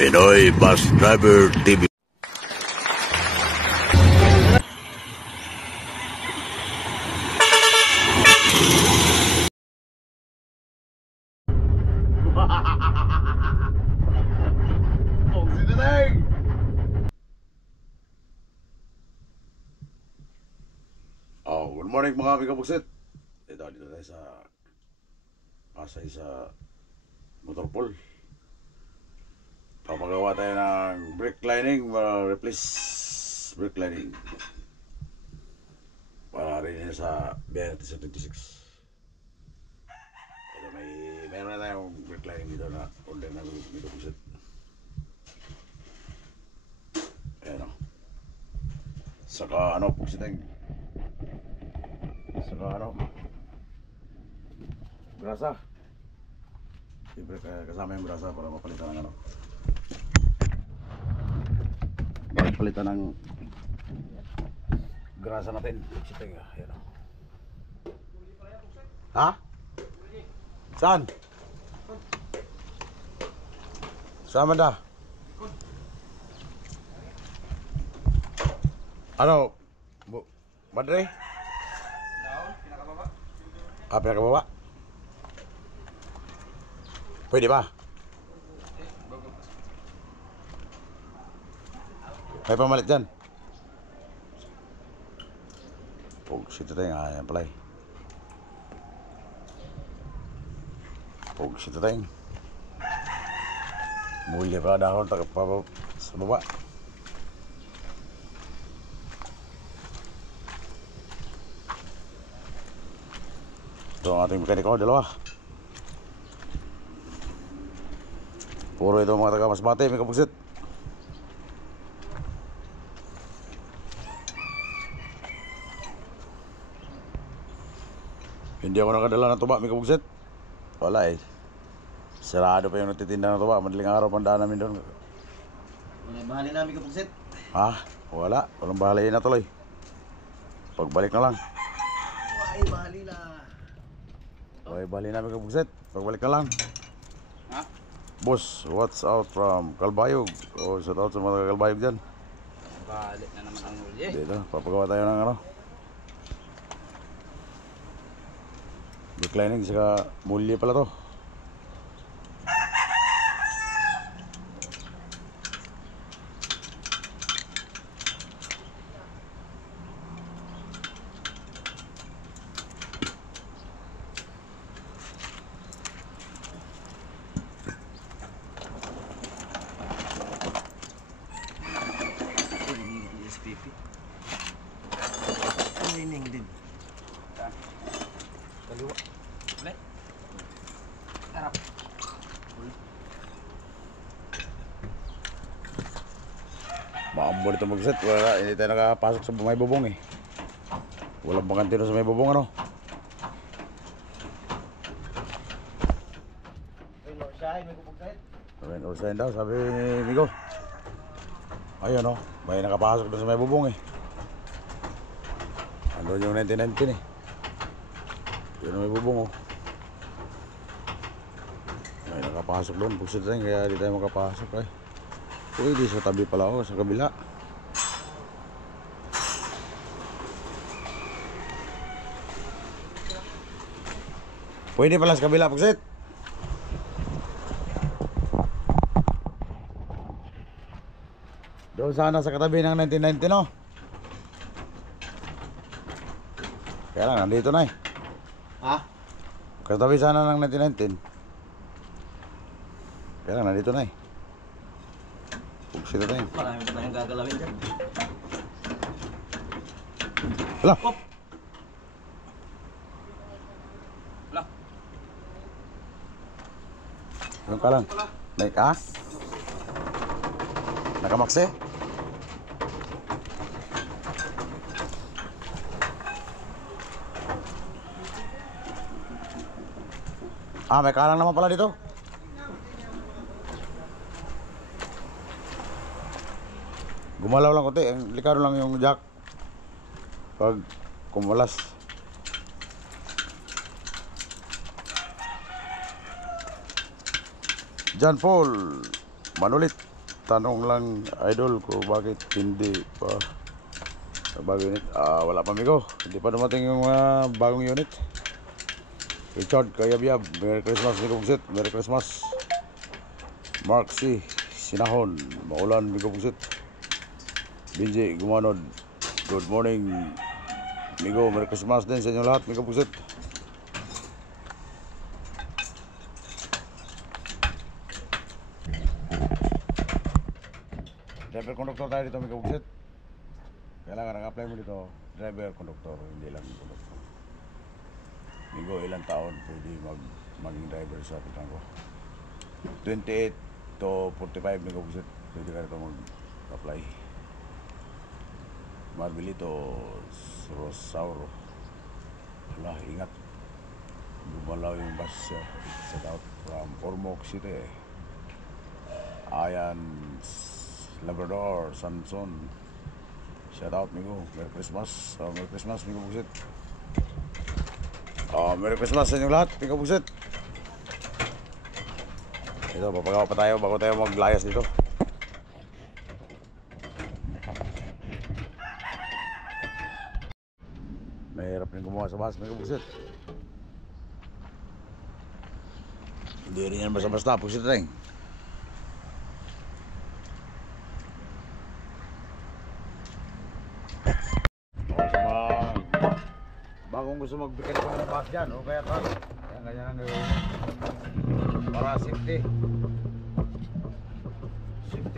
Pinoy Bus Driver TV. Good morning mga kabuksit. Dito tayo sa Pasay sa Motorpool. Papagawa tayo ng brake lining, replace brake lining para rin sa BRT 26. Meron na tayong brake lining dito na order na mga kabuksit. Ayan o. Saka ano buksiteng, saka ano, grasa. Siyempre kasama yung grasa para mapalitan ng ano, palitan ng grasa natin. Siyempre ayan o. Ha? Saan? Saan man da? Ano? Madre? Pinakababa? Pwede ba? May pamalit dyan. Pugsit tayo nga. Ayan pala eh. Pugsit tayo. Muli pa dahon sa baba. Ito ang ating mekaniko, dalawa. Puro ito mga taga Masbate, may kabuksit. Hindi ako nakadala ng tuba, may kabuksit. Wala eh. Sarado pa yung natitinda ng tuba. Madaling araw pandaan namin doon. Walang bahali namin kabuksit. Ha? Wala. Walang bahali na tuloy. Pagbalik na lang. Ay, bahali na. Okay, bali namin kabuksit. Pagbalik na lang. Ha? Boss, what's out from Calbayog? O, shout out sa mga Calbayog dyan. Balik na naman ang uli. Dito, papagawa tayo ng ano, brake lining, saka muli pala to. Lining din. Kaliwa. Ulit. Harap. Maambor ito mag-set. Wala, hindi tayo nakapasok sa may bubong eh. Walang bakantino sa may bubong ano. Rain or shine daw, sabi ni Migo. Ayun o, may nakapasok doon sa may bubong eh. Andun yung 1919 eh. Yun ang may bubong oh. May nakapasok doon, buksit rin, kaya di tayo makapasok eh. Pwede sa tabi pala ako, sa kabila. Pwede pala sa kabila, buksit. Doon sana sa katabi ng 1919 no. Kaya lang, nandito na eh. Ha? Katabi sana ng 1919. Kaya lang, nandito na eh. Pugsito tayo. Marami pa tayong gagalawin dyan. Hala! Hop! Yung ka lang. Naik ka? Nakamakse? Ah, may kalang naman pala dito. Gumalaw lang konti, likado lang yung jack pag kumulas. John Paul Manulit. tanong lang idol ko bakit hindi pa bagong unit. Wala pa amigo, hindi pa dumating yung bagong unit. Richard Kayabiyab, Merry Christmas Migo Bugsit, Merry Christmas. Mark C. Sinahon, maulan Migo Bugsit. Binji Gumanod, good morning Migo, Merry Christmas din sa inyo lahat Migo Bugsit. Driver conductor tayo dito Migo Bugsit. Kailangan nag-apply mo dito, driver conductor, hindi lang conductor. Migo, ilang taon pwede maging driver sa Pitangko? 28 to 45 Migo Bugsit, pwede ka rito mag-apply. Marbilito Rosauro, wala, ingat, gumalaw yung bus siya. Set out from Ormoc City. Ayan Labrador, Samson, shout out Migo, Merry Christmas. Merry Christmas Migo Bugsit. Merry Christmas sa inyong lahat Migo Bugsit. Ito, papagawa pa tayo bago tayo maglayas dito. Mahirap rin gumawa sa bus Migo Bugsit. Hindi rin yan basta-basta Bugsit rin. Bagong gusto magbikin ko ng bus dyan, o kaya kan ganyan para safety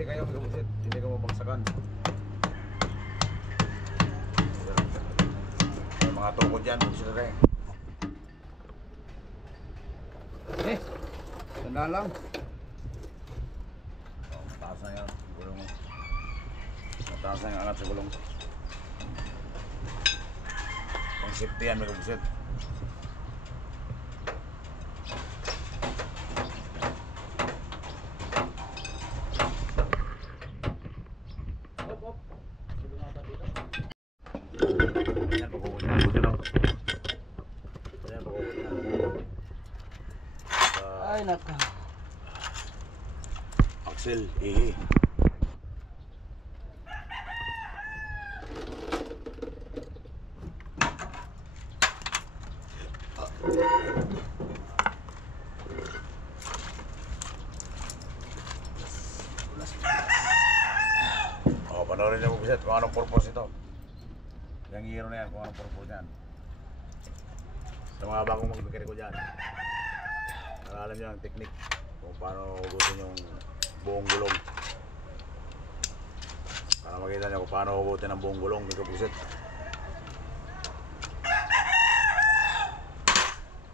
kayo Migo Bugsit, hindi ka mabagsakan. May mga tukod dyan Bugsit rin. Tanda lang. Mataas na yan gulong mo, mataas na yung angat sa gulong. Pang safety yan Migo Bugsit. Ay, naka. Axel, panoorin niyo Bugsit kung anong purpose ito. Yung hero na yan, kung anong purpose yan. Sa mga bagong magbigay ko dyan, alam niyo ang technique kung paano hugutin yung buong gulong. Para makita niyo kung paano hugutin ang buong gulong Migo Bugsit.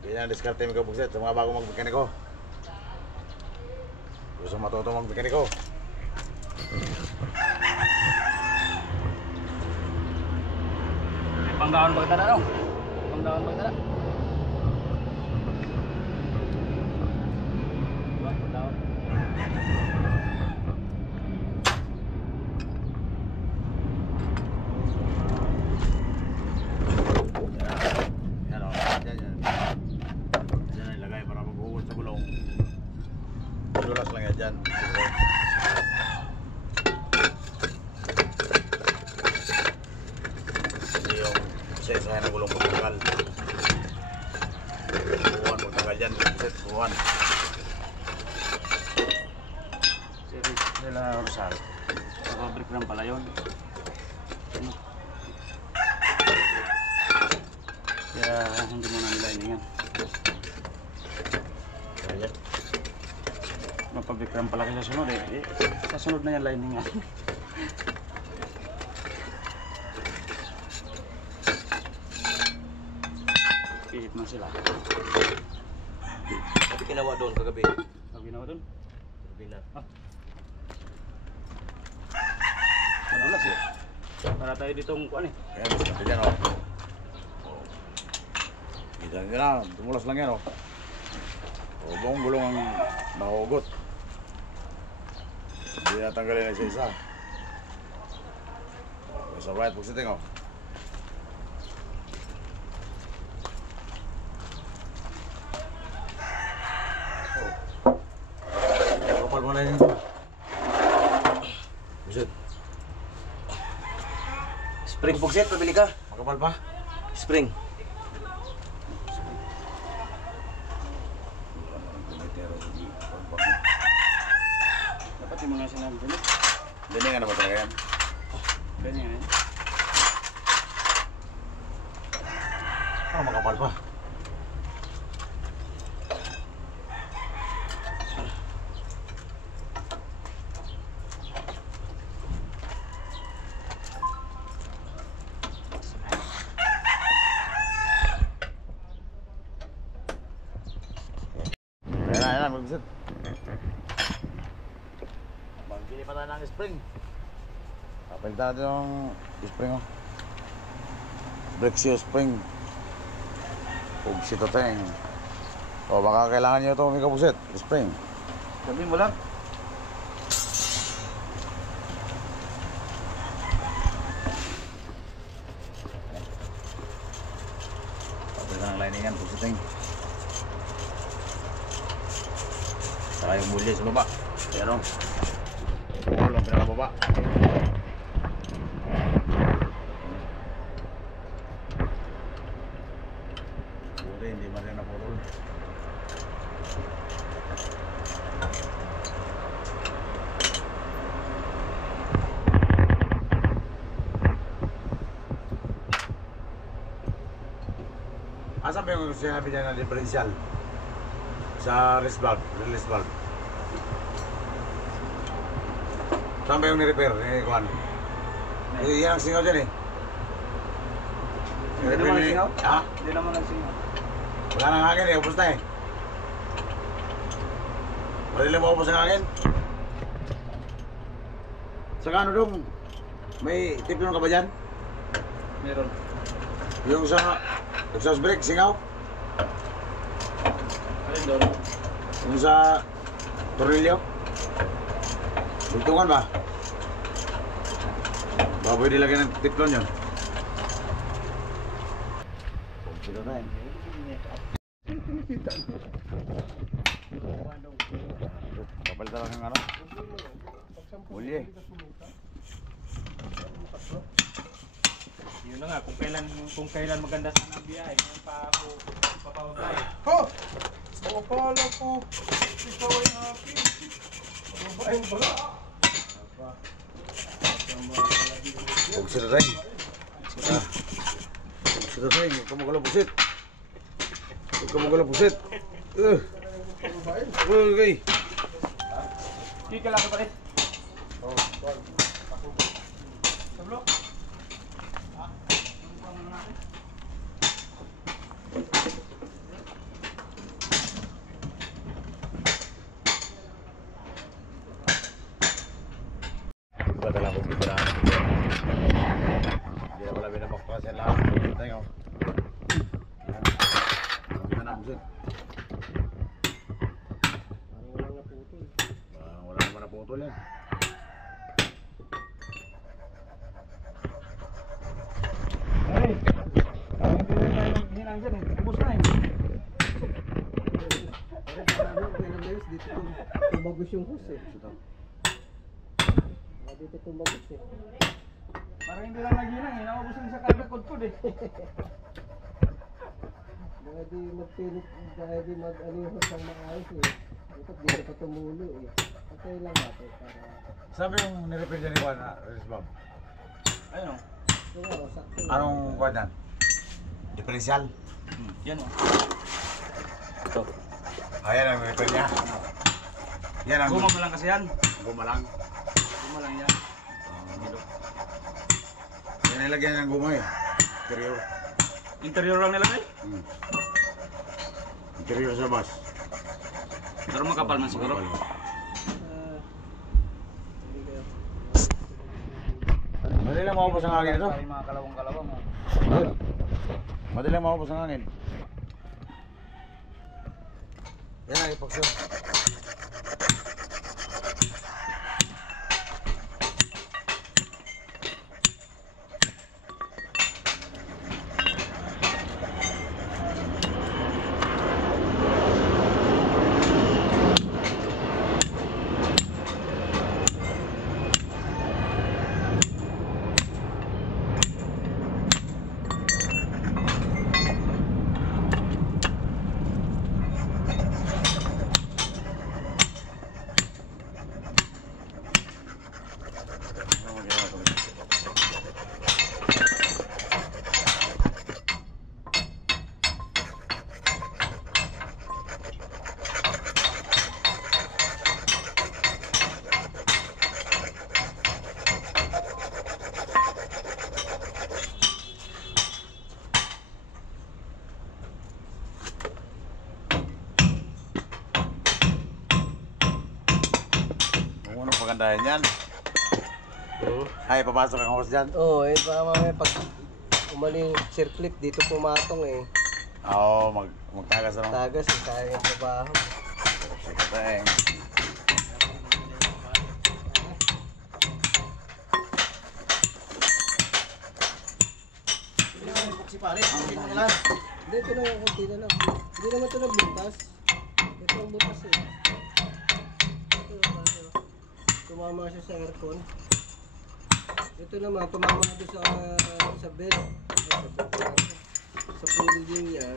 Ganyan ang diskarte Migo Bugsit sa mga bagong magmekaniko. Gusto matuto magmekaniko. Pangdaon pagtara no? Pangdaon pagtara. Pangdaon. Yan o, yan. Yan ilagay para maghugot sa gulong. Dulas lang yan dyan. Isa ng gulong pagtagal. Buwan pagtagal yan. Buwan. Sila Rosal. Pabrik lang pala yun. Kaya hindi mo na niliningan. Mapabrik lang pala kayo sa sunod eh. Sa sunod na yan liningan. Pihit na sila. Sabi ginawa doon kagabi. Ang ginawa doon? Sabi na. Madulas eh. Para tayo ditong kuan eh. Kaya diskarte dyan o. Kita nyo na, tumulas lang yan o. Buong gulong ang nahugot. Hindi natanggalin na isa-isa. Sa right, Bugsit o. Kapal mo na yun. Spring Pugset, pabili ka. Makapal pa? Spring. Dapat yung mga sinabi din. Galingan na ba talaga yan? Ganyan eh. Makapal pa. Ayan na, mag-visit. Magbili pa tayo ng spring. Kapalitan natin yung spring, oh. Brexio spring. Pugsito tayong. O, baka kailangan nyo ito, may kapusit. Spring. Sabihin mo lang. Kapalitan ng liningan, pugsiting. Saka yung mulya sa baba. Pero, puro lang pinakababa. Puro, hindi man rin napurol. Asan ba yung sinabi niya na differential? Sa release valve. Saan ba yung ni-repair? Kuhan? Yan ang singaw dyan eh. Hindi naman ang singaw? Ha? Hindi naman ang singaw. Wala nang hangin eh, upos na eh. Madilim mo upos ang hangin. Saka ano dong, may tiplon ka ba dyan? Meron. Yung sa exhaust brake, singaw? Alin doon? Yung sa tornilyo? Bultungan ba? Baka pwede lagyan ng tiplon yun. Pagkilo na yun. Kapalitan lang yung ano? Mulye. Yun na nga, kung kailan maganda sana ang biyahe, ngayon pa ako papawagay. Oh! Akala ko, ikaw ay akin. Babaeng bala. Pugsito tayo. Pugsito tayo. Huwag ka magalang pusit. Huwag ka magalang pusit. Okay. Kika lang ka palit. Sablo? Iba talang kung iba na. Hindi na pala binabakpas yan lahat. Pusit tayo. Yan. Hindi na pusit. Wala naman naputol yan. Ay! Hindi na tayo hinang dyan eh. Ubus na eh. Dito tumagos yung hose eh. Dito tumagos eh. Parang hindi lang naghinang eh. Naubos na sa kagakod-kod eh. Baka di magpilit, baka di mag-ano yung hose ang maayos eh. Dapat dito pa tumulo eh. Okay lang natin para... Sabi yung nirepair dyan ni Juan na release valve. Ayun o. Siguro, sakto. Anong kuwan yan? Differential? Yan o. Ito. Ayan ang repair niya. Yan ang Guma mo lang kasi yan. guma lang. Guma lang yan. Yan nilagyan ng guma eh. Interior. Interior lang nilagay. Interior sa bus. Pero makapal man siguro. Hindi kayo. Madali lang maubos ang hangin ito. Mga kalawang-kalawang o. Madali lang maubos ang hangin. Yan ang ipaksyon. Anong pagandahan yan? Ay, papasok ang horse dyan. Oo, eh, mamaya pag umaling circlip dito pumatong eh. Oo, magtagas na. Tagas, sayang yung trabaho. Sige, tayong. Si pare, ang na lang. Hindi, ito lang yung kunti na lang. Hindi naman ito nagbutas. Ito ang butas eh. Ito naman siya. Tumama siya sa aircon. Ito naman, tumama doon sa bed. Sa folding niya.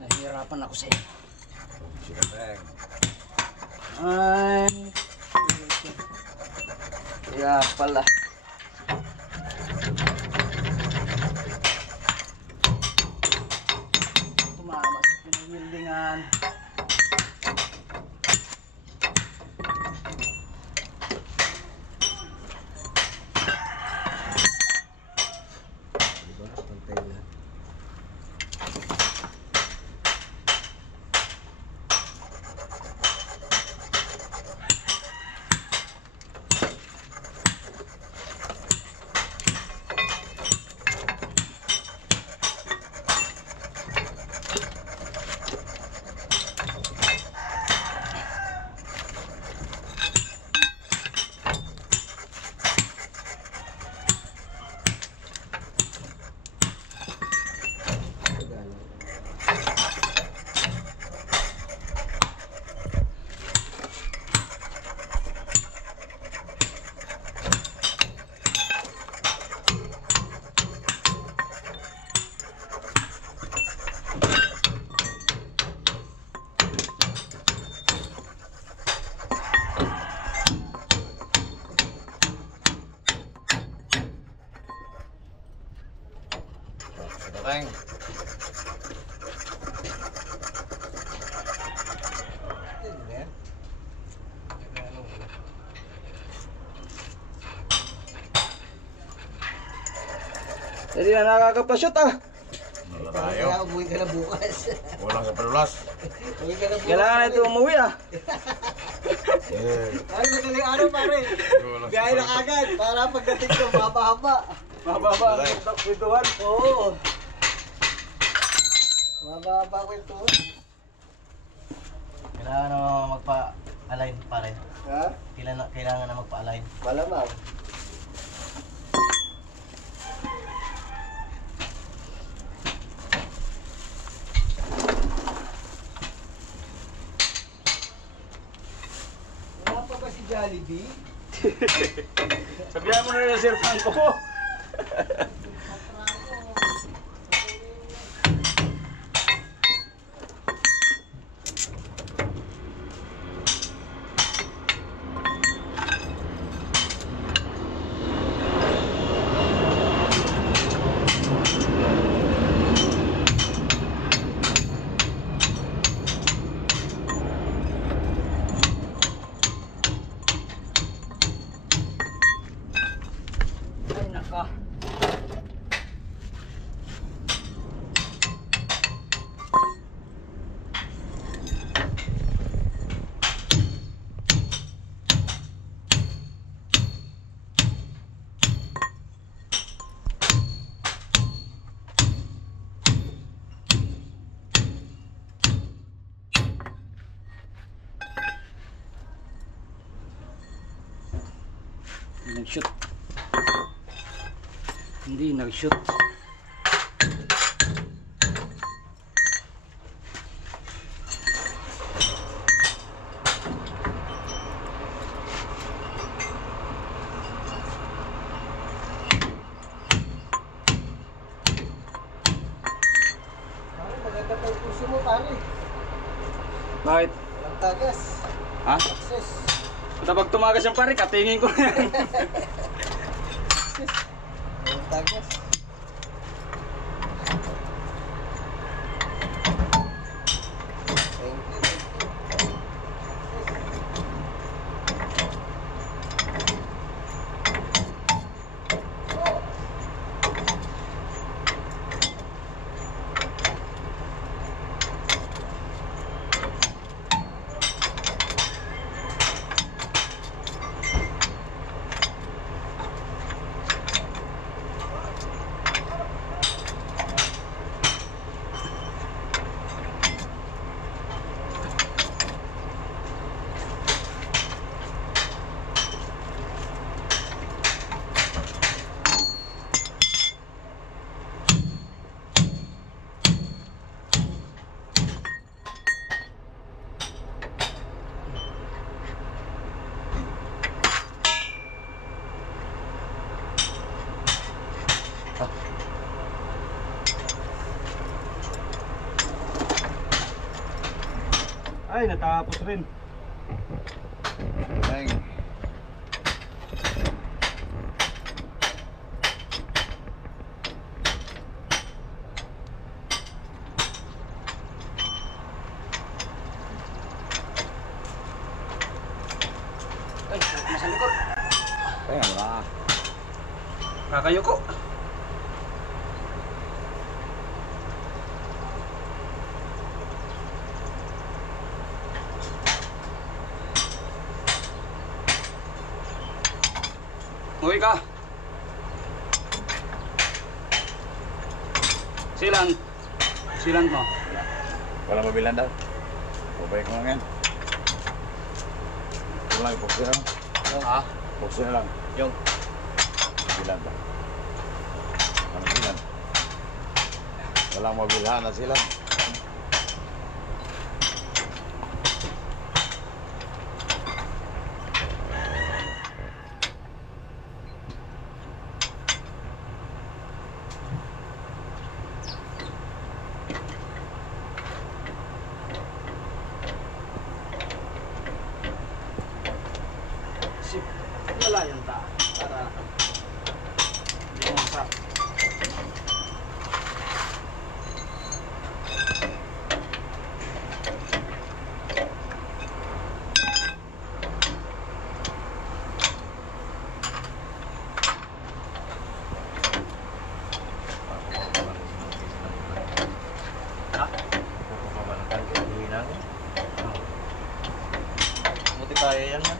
Nahihirapan ako sa'yo. Sige, tayong. Ay. Kaya pala. Tumama sa pinag-wieldingan. Diba? Pantay na. Sige, tayong. Hindi na nakakapashoot ah. Wala tayo. Kaya umuwi ka na bukas. Walang sa palulas. Umuwi ka na bukas. Kailangan na ito umuwi ah. Ay, madaling araw pare. Biyahe na agad. Para pagdating ko, mahaba-haba. Mababa ang kwentuhan. Oo. Mahaba-haba kwentuhan. Kailangan na magpa-align pare. Ha? Kailangan na magpa-align. Malamang. Wala pa ba si Jollibee? Sabihan mo na rin Sir Franco. Ay naka. Nag-shoot. Hindi nag-shoot. Pare, maganda pa yung puso mo pare. Bakit? Walang tagas. Ha? Success. Kapag tumagas yung pare, katingin ko na yan. Walang tagas. Ay, natapos rin. Teng. Ay, nasa likod. Teng, wala. Kakayuko. Uy ka. Silan. Silan mo. Wala mabilan daw. Babay ko lang yan. Ito lang, ipoksin na lang. Ha? Ipoksin na lang. Yung. Bilan ba? Ano bilan? Walang mabilhan na sila. Sip. Wala yung ta. Para. Yung sa. Buti kaya yan na.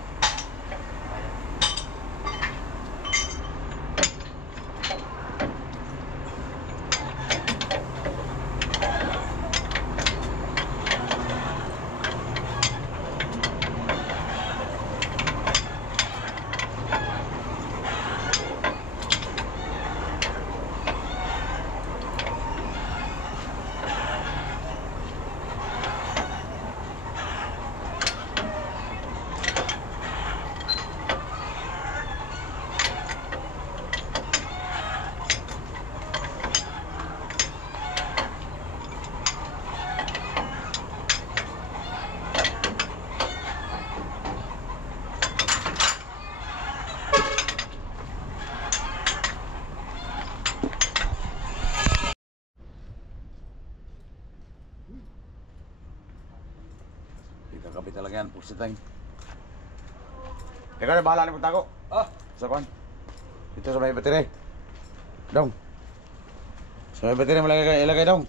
Kakapit talaga yan, pusit tayo. Teka na, bahala na punta ko. Ah. Sa kwan. Dito sa may battery. Dong. Sa may battery, ilagay dong.